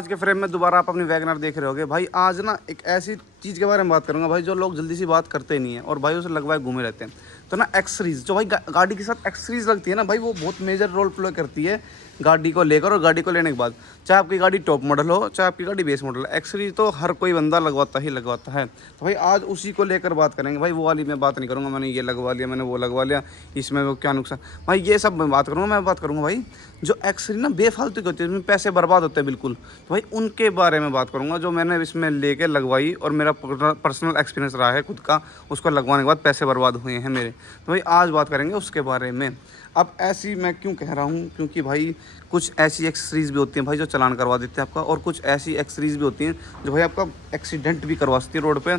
आज के फ्रेम में दोबारा आप अपनी वैगनर देख रहे होगे भाई। आज ना एक ऐसी चीज़ के बारे में बात करूंगा भाई जो लोग जल्दी सी बात करते नहीं है और भाई उसे लगवाए घूमे रहते हैं। तो ना एक्सेसरीज जो भाई गाड़ी के साथ एक्सेसरीज लगती है ना भाई, वो बहुत मेजर रोल प्ले करती है गाड़ी को लेकर और गाड़ी को लेने के बाद। चाहे आपकी गाड़ी टॉप मॉडल हो, चाहे आपकी गाड़ी बेस मॉडल हो, एक्सेसरीज तो हर कोई बंदा लगवाता ही लगवाता है। तो भाई आज उसी को लेकर बात करेंगे भाई। वो वाली मैं बात नहीं करूँगा मैंने ये लगवा लिया, मैंने वो लगवा लिया, इसमें वो क्या नुकसान भाई, ये सब मैं बात करूँगा। मैं बात करूँगा भाई जो एक्सेसरी ना बेफालतू की होती है, इसमें पैसे बर्बाद होते हैं बिल्कुल। तो भाई उनके बारे में बात करूँगा जो मैंने इसमें लेके लगवाई और मेरा पर्सनल एक्सपीरियंस रहा है खुद का, उसको लगवाने के बाद पैसे बर्बाद हुए हैं मेरे। तो भाई आज बात करेंगे उसके बारे में। अब ऐसी मैं क्यों कह रहा हूँ, क्योंकि भाई कुछ ऐसी एक्सेसरीज़ भी होती हैं भाई जो चालान करवा देते हैं आपका, और कुछ ऐसी एक्सेसरीज़ भी होती हैं जो भाई आपका एक्सीडेंट भी करवा सकती है रोड पे,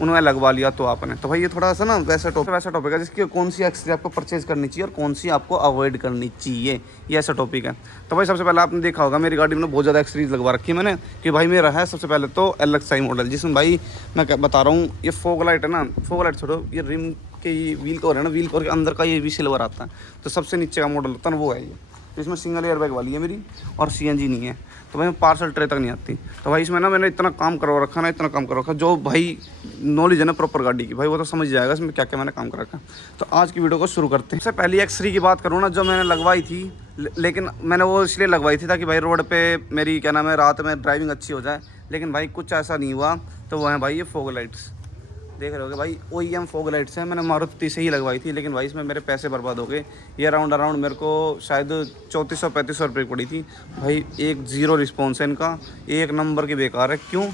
उन्होंने लगवा लिया तो आपने। तो भाई ये थोड़ा सा ना वैसा टॉपिक है जिसकी कौन सी एक्सेसरी आपको परचेज करनी चाहिए और कौन सी आपको अवॉइड करनी चाहिए, ये ऐसा टॉपिक है। तो भाई सबसे पहले आपने देखा होगा मेरी गाड़ी में बहुत ज़्यादा एक्सेसरीज लगवा रखी है मैंने, कि भाई मेरा है सबसे पहले तो LXi मॉडल, जिसमें भाई मैं क्या बता रहा हूँ, ये फॉग लाइट है ना, फॉग लाइट छोड़ो, ये रिम के ये व्हील कवर है ना, व्हील कवर के अंदर का ये भी सिल्वर आता है, तो सबसे नीचे का मॉडल होता है ना वो है ये। तो इसमें सिंगल एयर बैग वाली है मेरी और CNG नहीं है, तो भाई पार्सल ट्रे तक नहीं आती। तो भाई इसमें ना मैंने इतना काम करवा रखा ना, इतना काम करवा रखा, जो भाई नॉलेज है ना प्रॉपर गाड़ी की, भाई वो तो समझ जाएगा इसमें क्या क्या मैंने काम कर रखा। तो आज की वीडियो को शुरू करते हैं। सबसे पहली एक्सेसरी की बात करूँ ना, जो मैंने लगवाई थी, लेकिन मैंने वो इसलिए लगवाई थी ताकि भाई रोड पे मेरी क्या नाम है रात में ड्राइविंग अच्छी हो जाए, लेकिन भाई कुछ ऐसा नहीं हुआ। तो वो है भाई ये फॉग लाइट्स, देख रहे होगे भाई OEM फॉग लाइट्स हैं, मैंने मारुति से ही लगवाई थी, लेकिन भाई इसमें मेरे पैसे बर्बाद हो गए। ये अराउंड मेरे को शायद 3400-3500 रुपये पड़ी थी भाई। एक ज़ीरो रिस्पॉन्स है इनका, एक नंबर की बेकार है। क्यों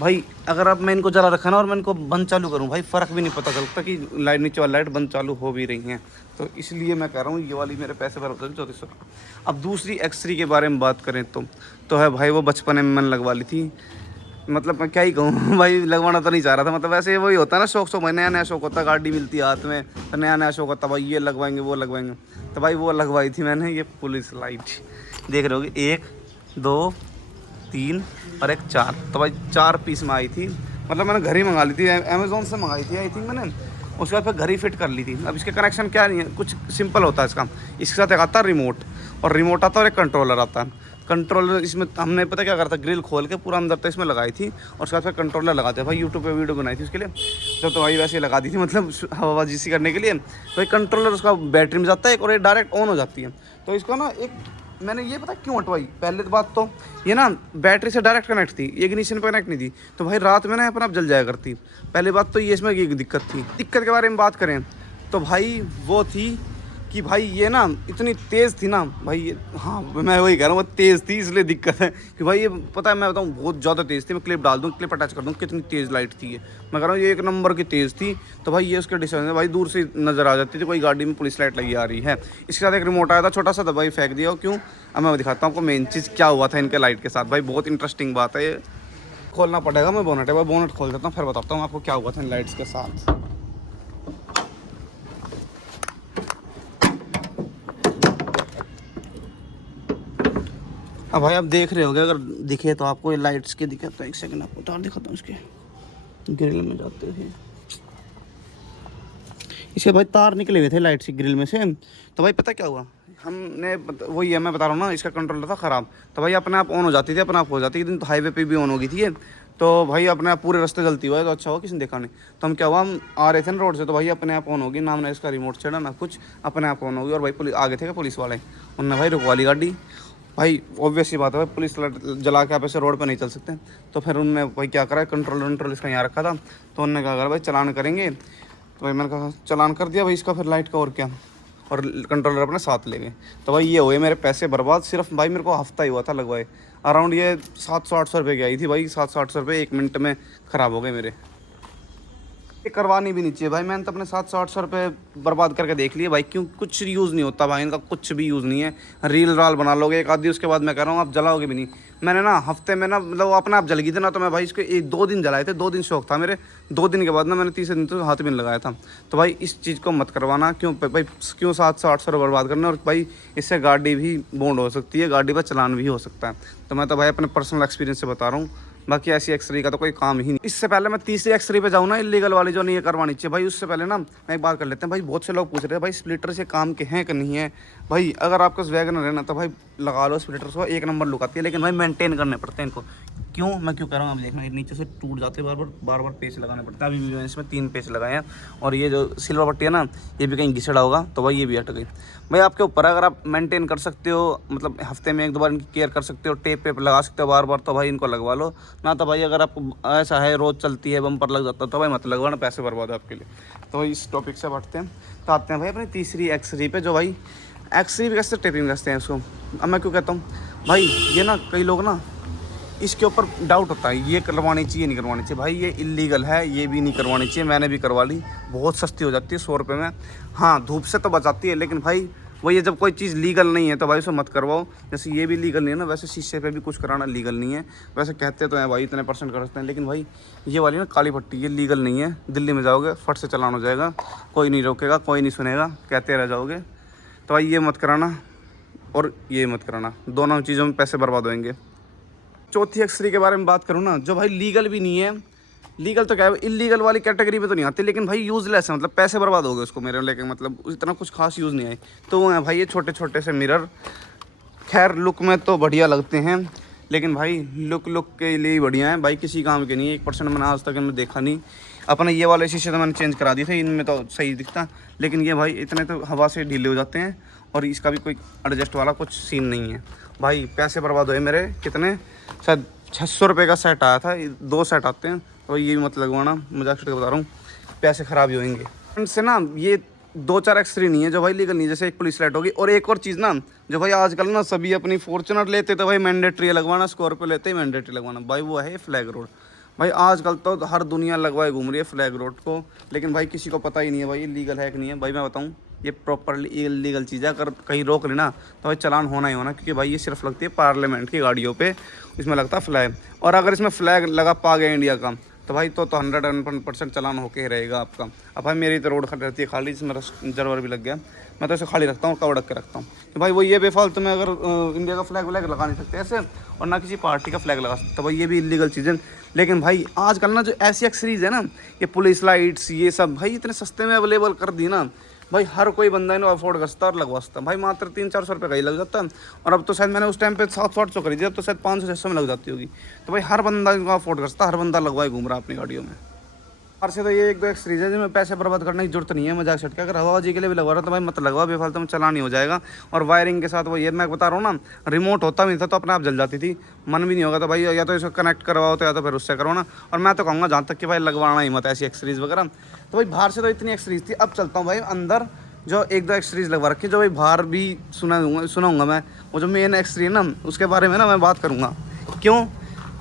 भाई, अगर अब मैं इनको जला रखा ना और मैं इनको बंद चालू करूं भाई, फ़र्क भी नहीं पता चलता कि लाइट नीचे वाली लाइट बंद चालू हो भी रही हैं। तो इसलिए मैं कह रहा हूँ ये वाली मेरे पैसे बर्बाद हो 3400। अब दूसरी एक्सेसरी के बारे में बात करें तो है भाई वो बचपन में मैंने लगवा ली थी। मतलब मैं क्या ही कहूँ भाई, लगवाना तो नहीं चाह रहा था, मतलब वैसे वही होता है ना शौक भाई, नया नया शौक होता है, गाड़ी मिलती है हाथ में तो नया नया शौक होता है भाई, ये लगवाएंगे वो लगवाएंगे। तो भाई वो लगवाई थी मैंने, ये पुलिस लाइट देख रहे होगे, 1 2 3 और एक 4। तो भाई 4 पीस में आई थी, मतलब मैंने घर ही मंगा ली थी, अमेज़ोन से मंगाई थी आई थिंक मैंने, उसके बाद फिर घर ही फिट कर ली थी। अब इसके कनेक्शन क्या नहीं है, कुछ सिंपल होता है इसका। इसके साथ एक आता है रिमोट, और रिमोट आता है और एक कंट्रोलर आता है। कंट्रोलर इसमें हमने पता क्या करता, ग्रिल खोल के पूरा अंदर तक इसमें लगाई थी, और उसके बाद फिर कंट्रोलर लगाते हैं भाई। यूट्यूब पे वीडियो बनाई थी उसके लिए, जब तो भाई वैसे लगा दी थी, मतलब हवाबाजी सी करने के लिए। तो भाई कंट्रोलर उसका बैटरी में जाता है और ये डायरेक्ट ऑन हो जाती है। तो इसको ना एक मैंने ये पता क्यों हटवाई, पहले तो बात तो ये ना बैटरी से डायरेक्ट कनेक्ट थी, इग्निशन पे कनेक्ट नहीं थी, तो भाई रात में ना अपने आप जल जाया करती। पहली बात तो ये इसमें ये दिक्कत थी। दिक्कत के बारे में बात करें तो भाई वो थी कि भाई ये ना इतनी तेज़ थी ना भाई, ये हाँ मैं वही कह रहा हूँ, वो तेज़ थी इसलिए दिक्कत है कि भाई ये पता है, मैं बताऊँ बहुत ज़्यादा तेज़ थी। मैं क्लिप डाल दूँ, क्लिप अटैच कर दूँ, कितनी तेज़ लाइट थी ये, मैं कह रहा हूँ ये एक नंबर की तेज़ थी। तो भाई ये उसके डिस्टेंस भाई दूर से नज़र आ जाती थी, कोई गाड़ी में पुलिस लाइट लगी आ रही है। इसके साथ एक रिमोट आया था छोटा सा, दबाई फेंक दिया। क्यों, अब मैं दिखाता हूँ आपको मेन चीज़ क्या हुआ था इनके लाइट के साथ। भाई बहुत इंटरेस्टिंग बात है ये, खोलना पड़ेगा। मैं बोनट है, बोनट खोल देता हूँ, फिर बताता हूँ आपको क्या हुआ था इन लाइट्स के साथ। अब भाई आप देख रहे होगे, अगर दिखे तो आपको ये लाइट्स के दिखे तो एक सेकंड आपको तार दिखाता हूँ इसके, ग्रिल में जाते थे इसके भाई तार निकले हुए थे लाइट से ग्रिल में से। तो भाई पता क्या हुआ, हमने वही है मैं बता रहा हूँ ना, इसका कंट्रोलर था ख़राब। तो भाई अपने आप ऑन हो जाती थी, अपने आप हो जाती थी। तो हाईवे पे भी ऑन हो गई थी ये, तो भाई अपने आप पूरे रास्ते जलती हुआ है। तो अच्छा हुआ किसी ने देखा नहीं। तो हम क्या हुआ, हम आ रहे थे ना रोड से, तो भाई अपने आप ऑन होगी, ना हमने इसका रिमोट छेड़ा ना कुछ, अपने आप ऑन होगी। और भाई पुलिस आगे थे क्या पुलिस वाले, उनने भाई रुकवा ली गाड़ी। भाई ऑब्वियस ही बात है भाई, पुलिस जला के आप ऐसे रोड पे नहीं चल सकते। तो फिर उनने भाई क्या करा, कंट्रोल इसका यहाँ रखा था, तो उन्होंने क्या करा भाई चालान करेंगे। तो भाई मैंने कहा चालान कर दिया भाई इसका, फिर लाइट का और क्या, और कंट्रोलर अपने साथ ले गए। तो भाई ये हुए मेरे पैसे बर्बाद। सिर्फ भाई मेरे को हफ्ता ही हुआ था लगवाए, अराउंड ये 700-800 रुपये की आई थी भाई। 700-800 रुपये 1 मिनट में ख़राब हो गए मेरे। ये करवानी भी नहीं चाहिए भाई, मैंने तो अपने 700-800 रुपये बर्बाद करके देख लिए भाई। क्यों, कुछ यूज़ नहीं होता भाई इनका, कुछ भी यूज़ नहीं है। रील राल बना लोगे एक आधी, उसके बाद मैं कह रहा हूँ आप जलाओगे भी नहीं। मैंने ना हफ्ते में ना मतलब वो अपने आप जल गई थी ना, तो मैं भाई इसको 1-2 दिन जलाए थे, 2 दिन शौक था मेरे। 2 दिन के बाद ना मैंने तीसरे दिन तो हाथ भी नहीं लगाया था। तो भाई इस चीज़ को मत करवाना। क्यों भाई, क्यों 700-800 रुपये बर्बाद करना, और भाई इससे गाड़ी भी बॉन्ड हो सकती है, गाड़ी पर चलान भी हो सकता है। तो मैं तो भाई अपने पर्सनल एक्सपीरियंस से बता रहा हूँ, बाकी ऐसी एक्सरे का तो कोई काम ही नहीं। इससे पहले मैं तीसरी एक्सरे पे जाऊँ ना, इलीगल वाली जो नहीं है करवानी चाहिए भाई, उससे पहले ना मैं एक बात कर लेते हैं भाई। बहुत से लोग पूछ रहे हैं भाई स्प्लिटर से काम के हैं कि नहीं है। भाई अगर आपका वैगनर है ना तो भाई लगा लो स्प्लिटर को, एक नंबर लुक आती है, लेकिन भाई मेंटेन करने पड़ते हैं इनको। क्यों मैं क्यों कह रहा हूँ, अब देखना नीचे से टूट जाते हैं, बार बार पेच लगाने पड़ता है। अभी भी मैंने इसमें 3 पेच लगाए हैं, और ये जो सिल्वर पट्टी है ना ये भी कहीं घिसड़ा होगा तो भाई ये भी हट गई। भाई आपके ऊपर अगर आप मेंटेन कर सकते हो, मतलब हफ्ते में 1-2 बार इनकी केयर कर सकते हो, टेप पे लगा सकते हो बार बार, तो भाई इनको लगवा लो ना। तो भाई अगर आपको ऐसा है रोज़ चलती है बम्पर लग जाता है तो भाई मत लगवाना, पैसे बर्बाद है आपके लिए। तो भाई इस टॉपिक से बढ़ते हैं, तो आते हैं भाई अपनी तीसरी एक्सरे पे। जो भाई एक्सरे भी कैसे टेपिंग करते हैं इसको। अब मैं क्यों कहता हूँ भाई, ये ना कई लोग ना इसके ऊपर डाउट होता है ये करवानी चाहिए नहीं करवानी चाहिए। भाई ये इलीगल है, ये भी नहीं करवानी चाहिए। मैंने भी करवा ली, बहुत सस्ती हो जाती है 100 रुपये में। हाँ धूप से तो बचाती है, लेकिन भाई वही जब कोई चीज़ लीगल नहीं है तो भाई उसे मत करवाओ। जैसे ये भी लीगल नहीं है ना, वैसे शीशे पे भी कुछ कराना लीगल नहीं है। वैसे कहते तो हैं भाई इतने % कर सकते हैं, लेकिन भाई ये वाली ना काली पट्टी ये लीगल नहीं है। दिल्ली में जाओगे फट से चालान हो जाएगा, कोई नहीं रोकेगा, कोई नहीं सुनेगा, कहते रह जाओगे। तो भाई ये मत कराना और ये मत कराना, दोनों चीज़ों में पैसे बर्बाद होंगे। चौथी एक्सरे के बारे में बात करूँ ना, जो भाई लीगल भी नहीं है, लीगल तो क्या है इलीगल वाली कैटेगरी में तो नहीं आती, लेकिन भाई यूज़लेस है, मतलब पैसे बर्बाद हो गए उसको मेरे लेके, मतलब इतना कुछ खास यूज़ नहीं आए। तो वो है भाई ये छोटे छोटे से मिरर। खैर लुक में तो बढ़िया लगते हैं, लेकिन भाई लुक के लिए ही बढ़िया है भाई, किसी काम के नहीं है। 1% मैंने आज तक इनमें देखा नहीं। अपने ये वाले शीशे तो मैंने चेंज करा दिए थे, इनमें तो सही दिखता, लेकिन ये भाई इतने तो हवा से ढीले हो जाते हैं, और इसका भी कोई एडजस्ट वाला कुछ सीन नहीं है। भाई पैसे बर्बाद हुए मेरे, कितने शायद 600 रुपये का सेट आया था, 2 सेट आते हैं। तो ये भी मत लगवाना, मजाक से बता रहा हूँ, पैसे ख़राब ही होंगे। इनसे ना ये 2-4 एक्सरे नहीं है जो भाई लीगल नहीं, जैसे एक पुलिस लाइट होगी। और एक और चीज़ ना, जो भाई आजकल ना सभी अपनी फॉर्च्यूनर लेते तो भाई मैंडेटरी लगवाना, स्कॉर्पियो लेते ही मैंडेटरी लगवाना, भाई वो है फ्लैग रोड। भाई आजकल तो हर दुनिया लगवाए घूम रही है फ्लैग रोड को, लेकिन भाई किसी को पता ही नहीं है भाई ये लीगल है कि नहीं है। भाई मैं बताऊँ ये प्रॉपरली इलीगल चीज़ है, अगर कहीं रोक लेना तो भाई चालान होना ही होना, क्योंकि भाई ये सिर्फ लगती है पार्लियामेंट की गाड़ियों पे, इसमें लगता है फ्लैग। और अगर इसमें फ्लैग लगा पा गया इंडिया का तो भाई तो 100% चालान होके ही रहेगा आपका। अब भाई मेरी तो रोड रहती है खाली, जिसमें जरवर भी लग गया, मैं तो इसे खाली रखता हूँ, कवर ढक के रखता हूँ। तो भाई वो ये बेफालतू में अगर इंडिया का फ्लैग व्लैग लगा नहीं सकते ऐसे, और ना किसी पार्टी का फ्लैग लगा सकते, तो भाई ये भी इलीगल चीज़ है। लेकिन भाई आजकल ना जो ऐसी एक्सरीज है ना, ये पुलिस लाइट्स ये सब भाई इतने सस्ते में अवेलेबल कर दी ना, भाई हर कोई बंदा इन्हें अफोर्ड कर सकता है और लगवा सकता है। भाई मात्र 300-400 रुपये का ही लग जाता है, और अब तो शायद मैंने उस टाइम पे 700-800 खरीदी, अब तो शायद 500-600 में लग जाती होगी। तो भाई हर बंदा इनको अफोर्ड कर सकता है, हर बंदा लगवाए घूम रहा है अपनी गाड़ियों में। और से तो ये 1-2 एक्सरीज है जिसमें पैसे बर्बाद करने की जरूरत नहीं है, मजाक छट के। अगर हवा जी के लिए भी लगवा रहा है तो भाई मत लगवा, बेफालतू में चलान ही हो जाएगा। और वायरिंग के साथ वो ये मैं बता रहा हूँ ना, रिमोट होता भी था तो अपने आप जल जाती थी, मन भी नहीं होगा। तो भाई या तो इसको कनेक्ट करवाओ तो या तो फिर उससे करो ना। और मैं तो कहूँगा जहाँ तक कि भाई लगवाना ही मत ऐसी एक्सरीज वगैरह। तो भाई बाहर से तो इतनी एक्सरीज थी, अब चलता हूँ भाई अंदर, जो 1-2 एक्सरीज लगवा रखी जो भाई बाहर भी सुनाऊँगा मैं। वो जो मेन एक्सरी है ना उसके बारे में ना मैं बात करूँगा। क्यों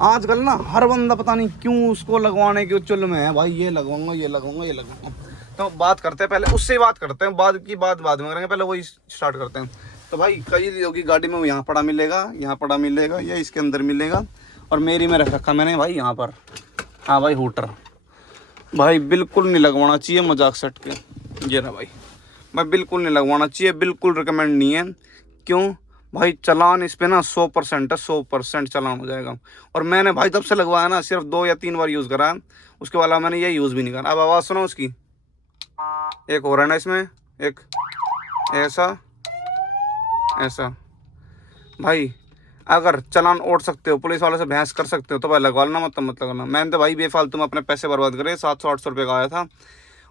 आजकल ना हर बंदा पता नहीं क्यों उसको लगवाने के उच्चल में है, भाई ये लगवाऊंगा ये लगवाऊंगा ये लगवाऊंगा। तो बात करते हैं पहले उससे ही बात करते हैं, बाद की बात बाद में करेंगे, पहले वही स्टार्ट करते हैं। तो भाई कई होगी गाड़ी में, यहाँ पड़ा मिलेगा, यहाँ पड़ा मिलेगा, या इसके अंदर मिलेगा, और मेरी में रख रखा मैंने भाई यहाँ पर। हाँ भाई हूटर भाई बिल्कुल नहीं लगवाना चाहिए, मजाक सट के ये ना भाई बिल्कुल नहीं लगवाना चाहिए, बिल्कुल रिकमेंड नहीं है। क्यों भाई चालान इस पे ना 100% है, 100% चालान हो जाएगा। और मैंने भाई तब से लगवाया ना सिर्फ 2 या 3 बार यूज़ करा है, उसके अलावा मैंने ये यूज़ भी नहीं करा। अब आवाज़ सुनो उसकी, एक हो रहा है ना इसमें, एक ऐसा ऐसा। भाई अगर चालान ओढ़ सकते हो, पुलिस वालों से बहस कर सकते हो तो भाई लगवा लेना, मत लगवाना। मैंने तो भाई बेफालतू में अपने पैसे बर्बाद करे, 700-800 रुपये का आया था,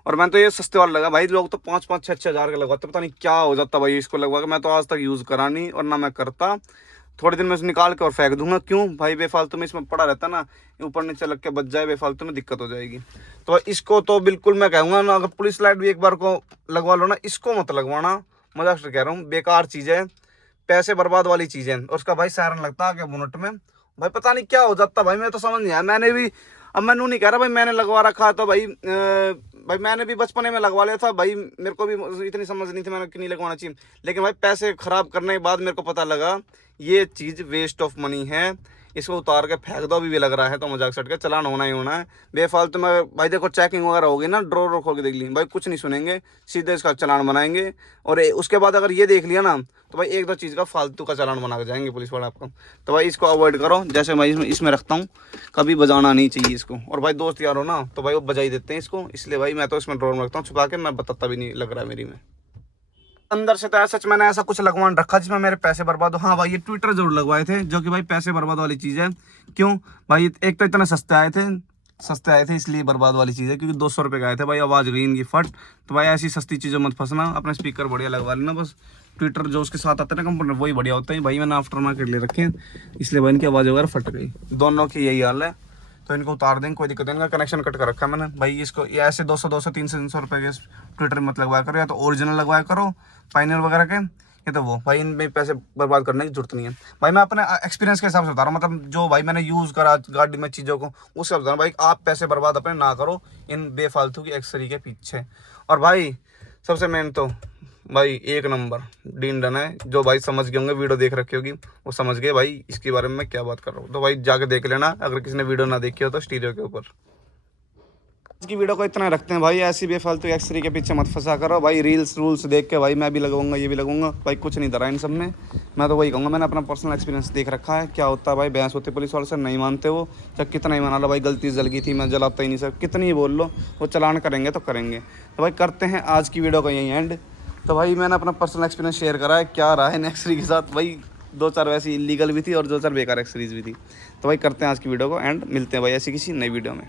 और मैंने तो ये सस्ते वाला लगा। भाई लोग तो 5-5-6-6 हज़ार का लगवाते, पता नहीं क्या हो जाता भाई इसको लगवा के। मैं तो आज तक यूज़ करा नहीं, और ना मैं करता। थोड़े दिन में इसे निकाल के और फेंक दूंगा। क्यों भाई बेफालतू में इसमें पड़ा रहता ना, ऊपर नीचे लग के बच जाए, बेफालतू में दिक्कत हो जाएगी। तो इसको तो बिल्कुल मैं कहूँगा ना, अगर पुलिस लाइट भी एक बार को लगवा लो ना, इसको मत लगवाना, मजाक से कह रहा हूँ, बेकार चीज़ है, पैसे बर्बाद वाली चीज़ है। और उसका भाई सायरन लगता है बोनट में, भाई पता नहीं क्या हो जाता भाई, मैं तो समझ नहीं आया। मैंने भी, अब मैं नहीं कह रहा भाई मैंने लगवा रखा तो भाई भाई मैंने भी बचपने में लगवा लिया था भाई, मेरे को भी इतनी समझ नहीं थी मैंने कि नहीं लगवाना चाहिए। लेकिन भाई पैसे ख़राब करने के बाद मेरे को पता लगा ये चीज़ वेस्ट ऑफ मनी है, इसको उतार के फेंक दो, अभी भी लग रहा है तो मजाक सट के चालान होना ही होना है। बेफालतू में भाई देखो चेकिंग वगैरह होगी ना, ड्रॉर खोल के देख ली भाई, कुछ नहीं सुनेंगे, सीधे इसका चालान बनाएंगे। और उसके बाद अगर ये देख लिया ना तो भाई एक दो चीज़ का फालतू का चालान बना के जाएंगे पुलिस वाले आपको। तो भाई इसको अवॉइड करो, जैसे मैं इसमें रखता हूँ, कभी बजाना नहीं चाहिए इसको। और भाई दोस्त यार हो ना तो भाई वो बजा ही देते हैं इसको, इसलिए भाई मैं तो इसमें ड्रॉर में रखता हूँ छुपा के, मैं बताता भी नहीं लग रहा है मेरी में। अंदर से तो ऐसा सच मैंने ऐसा कुछ लगवान रखा जिसमें मेरे पैसे बर्बाद हो। हाँ भाई ये ट्विटर जरूर लगवाए थे, जो कि भाई पैसे बर्बाद वाली चीज़ है। क्यों भाई, एक तो इतने सस्ते आए थे इसलिए बर्बाद वाली चीज़ है, क्योंकि 200 रुपये का आए थे भाई, आवाज़ गई इनकी फट। तो भाई ऐसी सस्ती चीज़ों मत फंसना, अपने स्पीकर बढ़िया लगवा लेना बस। ट्विटर जो उसके साथ आते हैं ना कंप्यूटर, वही बढ़िया होता है भाई। मैंने आफ्टर मार्केट ले रखे हैं, इसलिए भाई इनकी आवाज़ वगैरह फट गई, दोनों की यही हाल है। तो इनको उतार देंगे, कोई दिक्कत नहीं। इनका कनेक्शन कट कर रखा है मैंने भाई। इसको ये ऐसे 200 300 रुपये के ट्विटर मत लगवाया करो, या तो ओरिजिनल लगवाया करो पाइनियर वगैरह के, ये तो वो भाई इनमें पैसे बर्बाद करने की जरूरत नहीं है भाई। मैं अपने एक्सपीरियंस के हिसाब से बता रहा हूँ, मतलब जो भाई मैंने यूज़ करा गाड़ी में चीज़ों को, उससे बता रहा हूँ भाई। आप पैसे बर्बाद अपने ना करो इन बेफालतू की एक्सरी के पीछे। और भाई सबसे मेन तो भाई एक नंबर डीन डन है, जो भाई समझ गए होंगे, वीडियो देख रखी होगी, वो समझ गए भाई इसके बारे में मैं क्या बात कर रहा हूँ। तो भाई जाके देख लेना अगर किसी ने वीडियो ना देखी हो तो स्टीरियो के ऊपर। आज की वीडियो को इतना रखते हैं भाई, ऐसी बेफालतू एक्सरी के पीछे मत फंसा करो भाई। रील्स रूल्स देख के भाई मैं भी लगाऊंगा, ये भी लगाऊंगा भाई, कुछ नहीं धरा इन सब में। मैं तो वही कहूँगा, मैंने अपना पर्सनल एक्सपीरियंस देख रखा है क्या होता है भाई। बहस होती पुलिस वाले से, नहीं मानते वो, चाहे कितना ही मना लो भाई, गलती जल गई थी मैं जलाता ही नहीं सर, कितनी ही बोल लो, वो चालान करेंगे तो करेंगे। तो भाई करते हैं आज की वीडियो का यही एंड। तो भाई मैंने अपना पर्सनल एक्सपीरियंस शेयर करा है, क्या रहा है एक्सरी के साथ भाई। 2-4 वैसी इलीगल भी थी और 2-4 बेकार एक्सरीज भी थी। तो भाई करते हैं आज की वीडियो को एंड, मिलते हैं भाई ऐसी किसी नई वीडियो में।